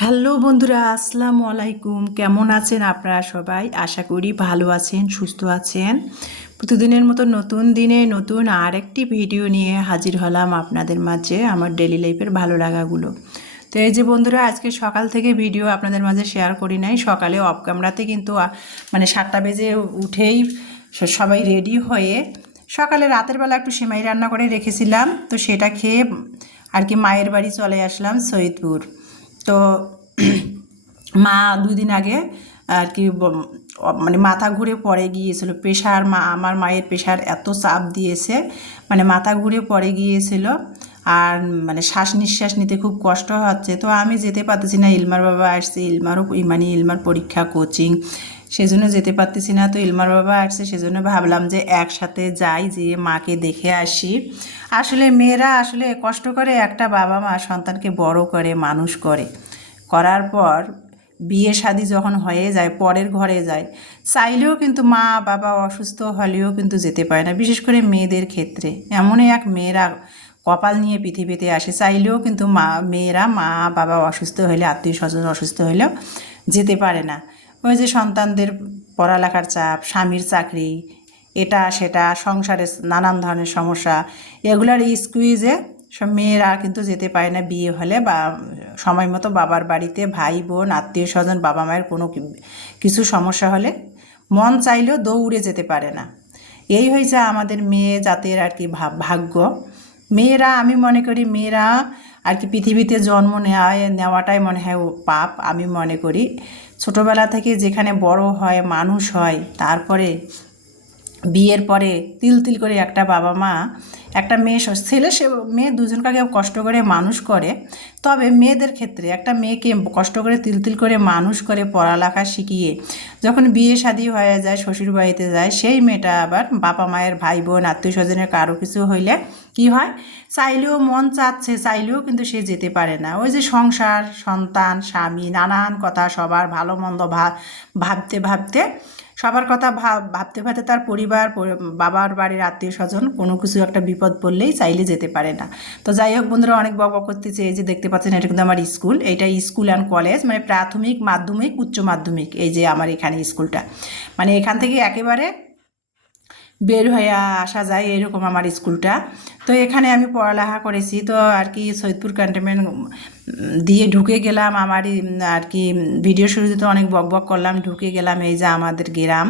Hello বন্ধুরা, আসসালামু আলাইকুম। কেমন আছেন আপনারা সবাই? আশা করি ভালো আছেন, সুস্থ আছেন। প্রতিদিনের মতো নতুন দিনে নতুন আরেকটি ভিডিও নিয়ে হাজির হলাম আপনাদের মাঝে, আমার ডেইলি লাইফের ভালো লাগাগুলো। তো এই যে বন্ধুরা, আজকে সকাল থেকে ভিডিও আপনাদের মাঝে শেয়ার করি নাই। সকালে অফ ক্যামেরাতে কিন্তু মানে 7টা বেজে উঠেই সবাই রেডি হয়ে সকালে রাতের বেলা একটু সেমাই রান্না করে রেখেছিলাম, তো সেটা খেয়ে আর কি মায়ের বাড়ি চলে আসলাম সৈয়দপুর। তো মা 2 দিন আগে আর কি মানে মাথা ঘুরে পড়ে গিয়েছিল। প্রেশার আমার মায়ের প্রেশার এত চাপ দিয়েছে, মানে মাথা ঘুরে পড়ে গিয়েছিল। আর মানে শ্বাস নিঃশ্বাস নিতে খুব কষ্ট হচ্ছে। তো আমি যেতে পারতেছি না। ইলমার বাবা আসছে, ইলমার পরীক্ষা কোচিং, সেজন্য যেতে পারতেছি না। তো ইলমার বাবা আসছে, সেজন্য ভাবলাম যে একসাথে যাই, যেয়ে মাকে দেখে আসি। আসলে মেয়েরা আসলে কষ্ট করে, একটা বাবা মা সন্তানকে বড় করে মানুষ করার পর বিয়ে শাদী যখন হয়ে যায়, পরের ঘরে যায়, চাইলেও কিন্তু মা বাবা অসুস্থ হলেও কিন্তু যেতে পারে না। বিশেষ করে মেয়েদের ক্ষেত্রে এমনই এক মেয়েরা কপাল নিয়ে পৃথিবীতে আসে, চাইলেও কিন্তু মেয়েরা মা বাবা অসুস্থ হলে, আত্মীয় স্বজন অসুস্থ হলেও যেতে পারে না। ওই যে সন্তানদের পড়ালেখার চাপ, স্বামীর চাকরি, এটা সেটা, সংসারে নানান ধরনের সমস্যা, এগুলার স্কুইজে সব মেয়েরা কিন্তু যেতে পারে না বিয়ে হলে, বা সময় মতো বাবার বাড়িতে ভাই বোন আত্মীয় স্বজন বাবা মায়ের কোনো কিছু সমস্যা হলে মন চাইলেও দৌড়ে যেতে পারে না। এই হয়েছে আমাদের মেয়ে জাতের আর কি ভাগ্য। মেয়েরা, আমি মনে করি মেয়েরা আর কি পৃথিবীতে জন্ম নেওয়াটাই মনে হয় পাপ। আমি মনে করি ছোটোবেলা থেকে যেখানে বড় হয়, মানুষ হয়, তারপরে বিয়ের পরে তিল তিল করে একটা বাবা মা একটা মেয়ে, ছেলে সে মেয়ে দুজনকে কষ্ট করে মানুষ করে। তবে মেয়েদের ক্ষেত্রে একটা মেয়েকে কষ্ট করে তিল তিল করে মানুষ করে পড়ালেখা শিখিয়ে যখন বিয়ে শাদী হয়ে যায়, শ্বশুর বাড়িতে যায়, সেই মেয়েটা আবার বাবা মায়ের ভাই বোন আত্মীয় স্বজনের কারো কিছু হইলে কি হয়, চাইলেও মন চাচ্ছে, চাইলেও কিন্তু সে যেতে পারে না। ওই যে সংসার, সন্তান, স্বামী, নানান কথা, সবার ভালো মন্দ ভাবতে ভাবতে, সবার কথা ভাবতে ভাবতে তার পরিবার, বাবার বাড়ির আত্মীয় স্বজন কোনো কিছু একটা বিপদ পড়লেই চাইলে যেতে পারে না। তো যাই হোক বন্ধুরা, অনেক বকবক করতেছে। এই যে দেখতে পাচ্ছেন, এটা কিন্তু আমার স্কুল। এইটা স্কুল অ্যান্ড কলেজ, মানে প্রাথমিক, মাধ্যমিক, উচ্চ মাধ্যমিক। এই যে আমার এখানে স্কুলটা, মানে এখান থেকে একেবারে বের হয়ে আসা যায়, এরকম আমার স্কুলটা। তো এখানে আমি পড়ালেখা করেছি। তো আর কি সৈয়দপুর ক্যান্টনমেন্ট দিয়ে ঢুকে গেলাম। আমারই আর কি ভিডিও শুরুতে তো অনেক বকবক করলাম। ঢুকে গেলাম এই যে আমাদের গ্রাম,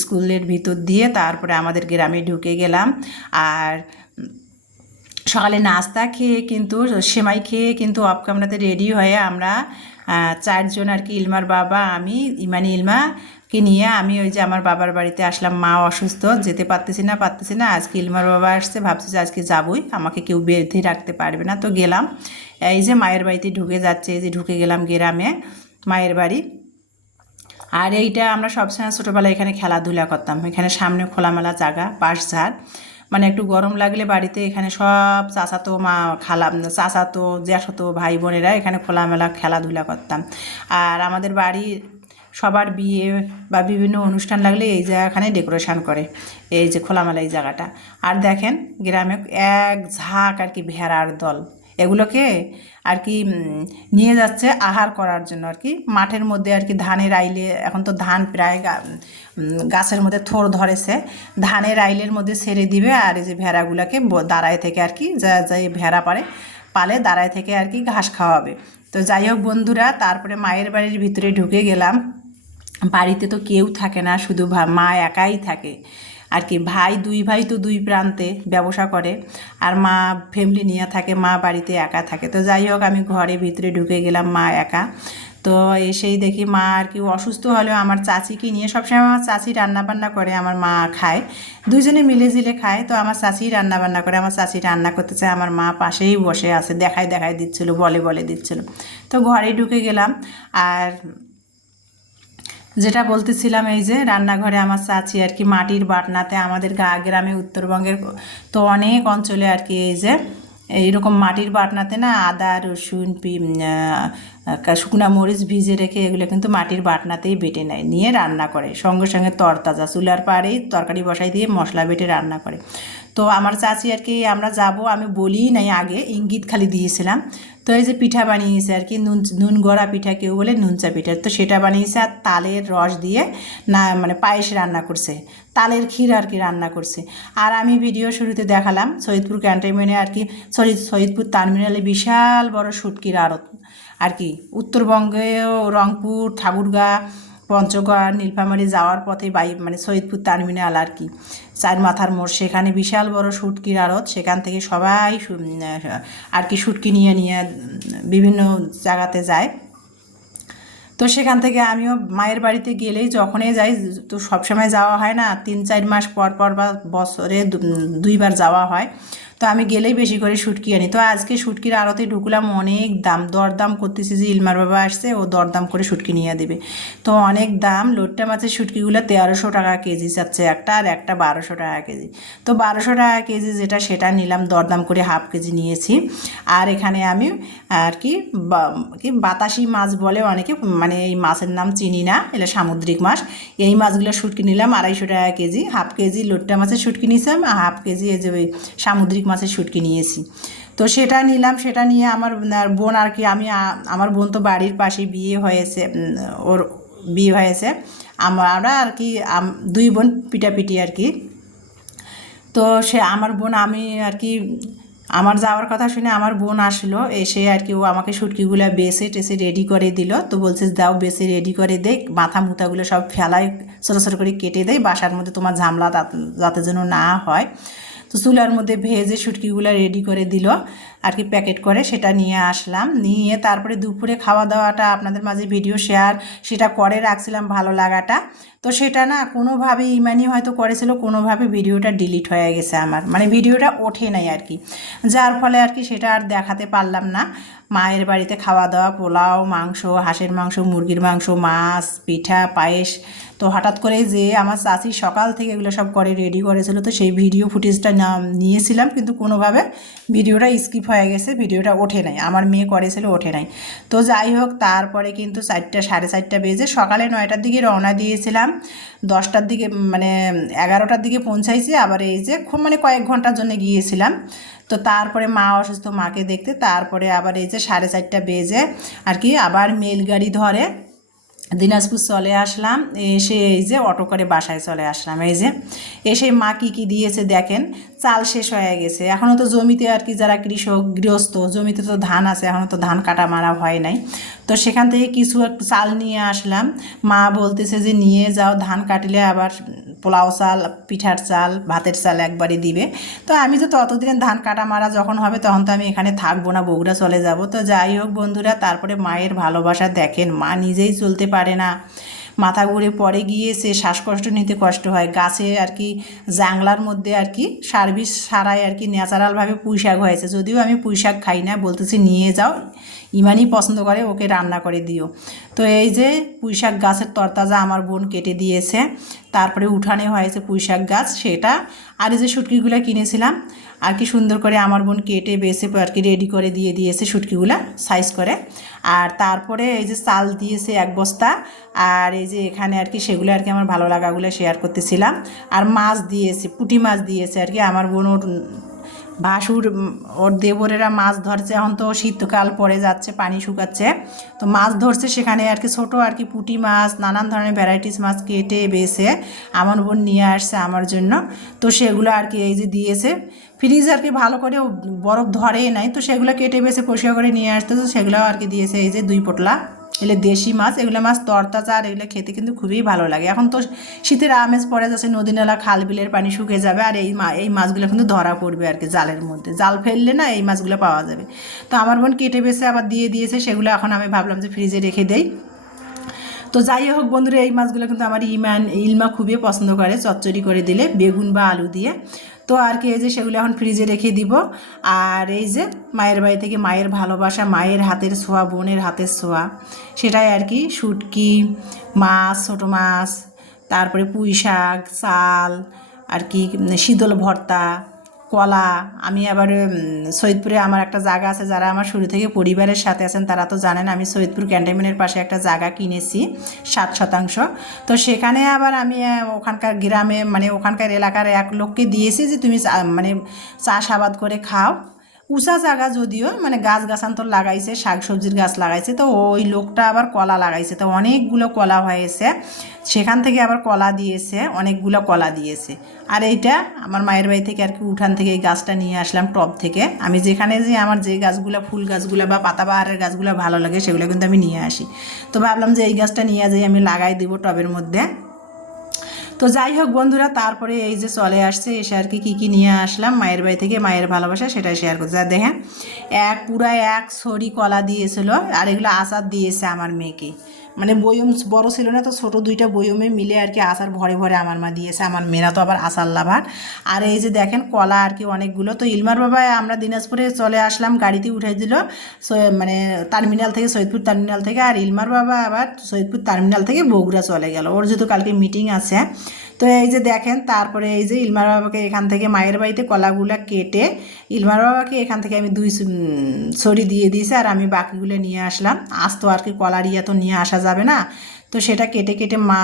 স্কুলের ভিতর দিয়ে তারপরে আমাদের গ্রামে ঢুকে গেলাম। আর সকালে নাস্তা খেয়ে কিন্তু, সেমাই খেয়ে কিন্তু অফ ক্যামেরাতে রেডি হয়ে আমরা 4জন আর কি, ইলমার বাবা, আমি, ইলমাকে নিয়ে আমি ওই যে আমার বাবার বাড়িতে আসলাম। মা অসুস্থ, যেতে পারতেছি না। আজকে ইলমার বাবা আসছে, ভাবছি যে আজকে যাবই, আমাকে কেউ বেঁধে রাখতে পারবে না। তো গেলাম, এই যে মায়ের বাড়িতে ঢুকে যাচ্ছে, এই যে ঢুকে গেলাম গ্রামে মায়ের বাড়ি। আর এইটা আমরা সবসময় ছোটোবেলায় এখানে খেলাধুলা করতাম। এখানে সামনে খোলামেলা জায়গা, বাঁশঝাড়, মানে একটু গরম লাগলে বাড়িতে এখানে সব চাচাতো মা, চাচাতো জ্যাঠাতো ভাই বোনেরা এখানে খোলামেলা খেলাধুলা করতাম। আর আমাদের বাড়ির সবার বিয়ে বা বিভিন্ন অনুষ্ঠান লাগলে এই জায়গাখানে ডেকোরেশন করে, এই যে খোলামেলা এই জায়গাটা। আর দেখেন গ্রামে এক ঝাঁক আর কি ভেড়ার দল, এগুলোকে আর কি নিয়ে যাচ্ছে আহার করার জন্য আর কি মাঠের মধ্যে আর কি। ধানের আইলে, এখন তো ধান প্রায় গাছের মধ্যে থোড় ধরেছে, ধানের আইলের মধ্যে ছেড়ে দিবে। আর এই যে ভেড়াগুলোকে দাঁড়ায় থেকে আর কি, যা ভেড়া পালে দাঁড়ায় থেকে আর কি ঘাস খাওয়াবে। তো যাই হোক বন্ধুরা, তারপরে মায়ের বাড়ির ভিতরে ঢুকে গেলাম। বাড়িতে তো কেউ থাকে না, শুধু মা একাই থাকে আর কি। দুই ভাই তো দুই প্রান্তে ব্যবসা করে, আর মা ফ্যামিলি নিয়ে থাকে, মা বাড়িতে একা থাকে। তো যাই হোক, আমি ঘরের ভিতরে ঢুকে গেলাম, মা একা। তো এসেই দেখি মা আর কি অসুস্থ হলেও আমার চাচিকে নিয়ে, সবসময় আমার চাচি রান্নাবান্না করে, আমার মা খায়, দুজনে মিলে ঝিলে খায়। তো আমার চাচি রান্নাবান্না করে, আমার চাচি রান্না করতে চায়, আমার মা পাশেই বসে আছে, দেখায় দিচ্ছিল, বলে দিচ্ছিল। তো ঘরে ঢুকে গেলাম। আর যেটা বলতেছিলাম, এই যে রান্নাঘরে আমার চাচি আর কি মাটির বাটনাতে, আমাদের গ্রামে উত্তরবঙ্গের তো অনেক অঞ্চলে আর কি এই যে এইরকম মাটির বাটনাতে না আদা রসুন শুকনা মরিচ ভিজে রেখে এগুলো কিন্তু মাটির বাটনাতেই বেটে নেয়, নিয়ে রান্না করে, সঙ্গে সঙ্গে তরতাজা চুলার পাড়েই তরকারি বসাই দিয়ে মশলা বেটে রান্না করে। তো আমার চাচি আর কি, আমরা যাব, আমি বলিই নাই, আগে ইঙ্গিত খালি দিয়েছিলাম। তো এই যে পিঠা বানিয়েছে আর কি, নুন গড়া পিঠা, কেউ বলে নুনচা পিঠা, তো সেটা বানিয়েছে। আর তালের রস দিয়ে না মানে পায়েস রান্না করছে, তালের ক্ষীর আর কি রান্না করছে। আর আমি ভিডিও শুরুতে দেখালাম সৈয়দপুর ক্যান্টনমেন্টে আর কি, সৈয়দপুর টার্মিনালে বিশাল বড় শুটকির আড়ত আর কি। উত্তরবঙ্গেও রংপুর, ঠাকুরগাঁ, পঞ্চগড়, নীলফামারী যাওয়ার পথে মানে সৈয়দপুর টার্মিনাল আর কি, চার মাথার মোড়, সেখানে বিশাল বড় শুটকির আড়ত। সেখান থেকে সবাই আর কি শুটকি নিয়ে নিয়ে বিভিন্ন জায়গাতে যায়। তো সেখান থেকে আমিও মায়ের বাড়িতে গেলেই যখনই যাই, তো সবসময় যাওয়া হয় না, 3-4 মাস পর পর বা বছরে 2বার যাওয়া হয়। তো আমি গেলেই বেশি করে শুটকি আনি। তো আজকে শুটকির আড়তে ঢুকলাম, অনেক দাম, দরদাম করতেছি, যে ইলমার বাবা আসছে, ও দরদাম করে শুটকি নিয়ে দেবে। তো অনেক দাম, লোট্টা মাছের শুটকিগুলো 1300 টাকা কেজি চাচ্ছে একটা, আর একটা 1200 টাকা কেজি। তো 1200 টাকা কেজি যেটা, সেটা নিলাম, দরদাম করে হাফ কেজি নিয়েছি। আর এখানে আমি আর কি কি বাতাসি মাছ বলে অনেকে, মানে এই মাছের নাম চিনি না, এটা সামুদ্রিক মাছ। এই মাছগুলো শুটকি নিলাম 250 টাকা কেজি, হাফ কেজি লোট্টা মাছের শুটকি নিয়েছিলাম, আর হাফ কেজি এই যে ওই সামুদ্রিক মাছের শুটকি নিয়েছি। তো সেটা নিলাম, সেটা নিয়ে আমার বোন আর কি, আমার বোন তো বাড়ির পাশে বিয়ে হয়েছে, ওর বিয়ে হয়েছে, আমরা আর কি 2 বোন পিটাপিটি আর কি। তো সে আমার বোন, আমি আর কি আমার যাওয়ার কথা শুনে আমার বোন আসলো, এসে আর কি ও আমাকে শুটকিগুলো বেছে টেসে রেডি করে দিল। তো বলছে দাও বেছে রেডি করে দে, মাথা মুথাগুলো সব ফেলায় ছোটো ছোটো করে কেটে দেয়, বাসার মধ্যে তোমার ঝামলা যাতে যেন না হয়। তো চুলার মধ্যে ভেজে শুটকিগুলো রেডি করে দিল আর কি, প্যাকেট করে। সেটা নিয়ে আসলাম, নিয়ে তারপরে দুপুরে খাওয়া দাওয়াটা আপনাদের মাঝে ভিডিও শেয়ার সেটা করে রাখছিলাম, ভালো লাগাটা। তো সেটা না কোনোভাবে ইমানি হয়তো করেছিল, কোনোভাবে ভিডিওটা ডিলিট হয়ে গেছে আমার, মানে ভিডিওটা ওঠে নাই আর কি, যার ফলে আর কি সেটা আর দেখাতে পারলাম না। মায়ের বাড়িতে খাওয়া দাওয়া, পোলাও, মাংস, হাঁসের মাংস, মুরগির মাংস, মাছ, পিঠা, পায়েস। তো হঠাৎ করে যে আমার চাচি সকাল থেকে এগুলো সব করে রেডি করেছিল, তো সেই ভিডিও ফুটেজটা নিয়েছিলাম, কিন্তু কোনোভাবে ভিডিওটা স্কিপ হয়ে গেছে, ভিডিওটা ওঠে নাই, আমার মেয়ে করেছিল, ওঠে নাই। তো যাই হোক, তারপরে কিন্তু 4টা 4:30 বেজে, সকালে 9টার দিকে রওনা দিয়েছিলাম, 10টার দিকে মানে 11টার দিকে পৌঁছাইছি। আবার এই যে খুব মানে কয়েক ঘন্টার জন্য গিয়েছিলাম। তো তারপরে মা অসুস্থ, মাকে দেখতে, তারপরে আবার এই যে 4:30 বেজে আর কি আবার মেলগাড়ি ধরে দিনাজপুর চলে আসলাম। এসে এই যে অটো করে বাসায় চলে আসলাম। এই যে এসে মা কী কী দিয়েছে দেখেন, চাল শেষ হয়ে গেছে, এখনও তো জমিতে আর কি যারা কৃষক গৃহস্থ, জমিতে তো ধান আছে, এখনও তো ধান কাটা মারা হয় নাই। তো সেখান থেকে কিছু একটু চাল নিয়ে আসলাম। মা বলতেছে যে নিয়ে যাও, ধান কাটলে আবার পোলাও চাল, পিঠার চাল, ভাতের চাল একবারই দিবে। তো আমি তো ততদিনে ধান কাটা মারা যখন হবে তখন তো আমি এখানে থাকবো না, বগুড়া চলে যাব। তো যাই হোক বন্ধুরা, তারপরে মায়ের ভালোবাসা দেখেন, মা নিজেই চলতে পারে না, মাথা ঘুরে পড়ে গিয়েছে, শ্বাসকষ্ট নিতে কষ্ট হয়, গাছে আর কি জাংলার মধ্যে আর কি সার্ভিস সারাই আর কি ন্যাচারালভাবে পুঁই শাক হয়েছে, যদিও আমি পুঁই শাক খাই না, বলতেছি নিয়ে যাও, ইমানই পছন্দ করে, ওকে রান্না করে দিও। তো এই যে পুঁই শাক গাছের তরতাজা আমার বোন কেটে দিয়েছে, তারপরে উঠানে হয়েছে পুঁই শাক গাছ সেটা। আর এই যে শুটকিগুলো কিনেছিলাম আর কি সুন্দর করে আমার বোন কেটে বেছে আর কি রেডি করে দিয়ে দিয়েছে শুটকিগুলো সাইজ করে। আর তারপরে এই যে চাল দিয়েছে 1 বস্তা, আর এই যে এখানে আর কি সেগুলো আর কি আমার ভালো লাগাগুলো শেয়ার করতেছিলাম। আর মাছ দিয়েছে, পুঁটি মাছ দিয়েছে আর কি আমার বোন, ওর ভাসুর ওর দেবরেরা মাছ ধরছে, এখন তো শীতকাল পড়ে যাচ্ছে, পানি শুকাচ্ছে, তো মাছ ধরছে সেখানে আর কি ছোটো আর কি পুঁটি মাছ, নানান ধরনের ভ্যারাইটিস মাছ কেটে বেছে আমার বোন নিয়ে আসছে আমার জন্য। তো সেগুলো আর কি এই যে দিয়েছে, ফ্রিজ আর কি ভালো করে বরফ ধরেই নাই, তো সেগুলো কেটে বেছে পরিষ্কার করে নিয়ে আসতে, তো সেগুলো আর কি দিয়েছে এই যে 2 পোটলা। এগুলো দেশি মাছ, এগুলো মাছ তরতাজা, আর এগুলো খেতে কিন্তু খুবই ভালো লাগে। এখন তো শীতের আমেজ পড়ে যাচ্ছে, নদী নালা খাল বিলের পানি শুকিয়ে যাবে, আর এই মাছগুলো কিন্তু ধরা পড়বে আর কি জালের মধ্যে, জাল ফেললে না এই মাছগুলো পাওয়া যাবে। তো আমার বোন কেটে বেছে আবার দিয়ে দিয়েছে, সেগুলো এখন আমি ভাবলাম যে ফ্রিজে রেখে দেই। তো যাই হোক বন্ধুরা, এই মাছগুলো কিন্তু আমার ইলমা খুবই পছন্দ করে, চচ্চড়ি করে দিলে বেগুন বা আলু দিয়ে। তো আর কি এই যে সেগুলো এখন ফ্রিজে রেখে দিব। আর এই যে মায়ের বাড়ি থেকে মায়ের ভালোবাসা, মায়ের হাতের ছোঁয়া, বোনের হাতের ছোঁয়া, সেটাই আর কি শুটকি মাছ, ছোটো মাছ, তারপরে পুঁই শাক, চাল আর কি শীতল ভর্তা, কলা। আমি আবার সৈয়দপুরে আমার একটা জায়গা আছে, যারা আমার শুরু থেকে পরিবারের সাথে আছেন তারা তো জানেন, আমি সৈয়দপুর ক্যান্টনমেন্টের পাশে একটা জায়গা কিনেছি 7 শতাংশ। তো সেখানে আবার আমি ওখানকার গ্রামে মানে ওখানকার এলাকার এক লোককে দিয়েছি যে তুমি মানে চাষাবাদ করে খাও, উঁচা জায়গা যদিও মানে গাছ গাছান্তর লাগাইছে, শাক সবজির গাছ লাগাইছে, তো ওই লোকটা আবার কলা লাগাইছে, তো অনেকগুলো কলা হয়েছে, সেখান থেকে আবার কলা দিয়েছে, অনেকগুলো কলা দিয়েছে। আর এইটা আমার মায়ের বাড়ি থেকে আর কি উঠান থেকে এই গাছটা নিয়ে আসলাম টব থেকে। আমি যেখানে যে আমার যে গাছগুলো ফুল গাছগুলো বা পাতাবাহারের গাছগুলো ভালো লাগে সেগুলো কিন্তু আমি নিয়ে আসি। তো ভাবলাম যে এই গাছটা নিয়ে যাই আমি লাগাই দেবো টবের মধ্যে। তো যাই হোক বন্ধুরা, তারপরে এই যে চলে আসছে, এসে আর কি কী নিয়ে আসলাম মায়ের বাড়ি থেকে, মায়ের ভালোবাসা সেটাই শেয়ার করছে। আর দেখেন পুরা এক ছড়ি কলা দিয়েছিল, আর এগুলো আচার দিয়েছে আমার মেয়েকে। মানে বয়ম বড় ছিল না, তো ছোটো দুইটা বয়মে মিলে আর কি আচার ভরে ভরে আমার মা দিয়েছে। আমার মেয়েরা তো আবার আচার লাভার। আর এই যে দেখেন কলা আর কি অনেকগুলো। তো ইলমার বাবা আমরা দিনাজপুরে চলে আসলাম, গাড়িতে উঠাই দিল মানে টার্মিনাল থেকে, সৈয়দপুর টার্মিনাল থেকে। আর ইলমার বাবা আবার সৈয়দপুর টার্মিনাল থেকে বগুড়া চলে গেল, ওর যেহেতু কালকে মিটিং আছে। তো এই যে দেখেন, তারপরে এই যে ইলমার বাবাকে এখান থেকে মায়ের বাড়িতে কলাগুলো কেটে ইলমার বাবাকে এখান থেকে আমি 2 ছড়ি দিয়ে দিয়েছি, আর আমি বাকিগুলো নিয়ে আসলাম। আজ তো আর কি কলার ইয়া তো নিয়ে আসা যাবে না, তো সেটা কেটে কেটে মা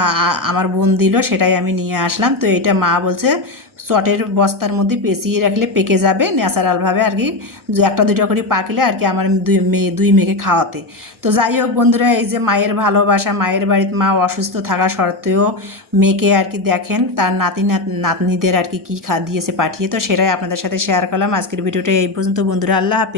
আমার বোন দিল, সেটাই আমি নিয়ে আসলাম। তো এটা মা বলছে চটের বস্তার মধ্যে পেঁচিয়ে রাখলে পেকে যাবে ন্যাচারালভাবে আর কি, একটা দুটো করে পাকলে আর কি আমার দুই মেয়েকে খাওয়াতে। তো যাই হোক বন্ধুরা, এই যে মায়ের ভালোবাসা, মায়ের বাড়িতে মা অসুস্থ থাকা সত্ত্বেও মেয়েকে আর কি দেখেন তার নাতনিদের আর কি কী দিয়েছে পাঠিয়ে, তো সেটাই আপনাদের সাথে শেয়ার করলাম। আজকের ভিডিওটা এই পর্যন্ত বন্ধুরা, আল্লাহ হাফেজ।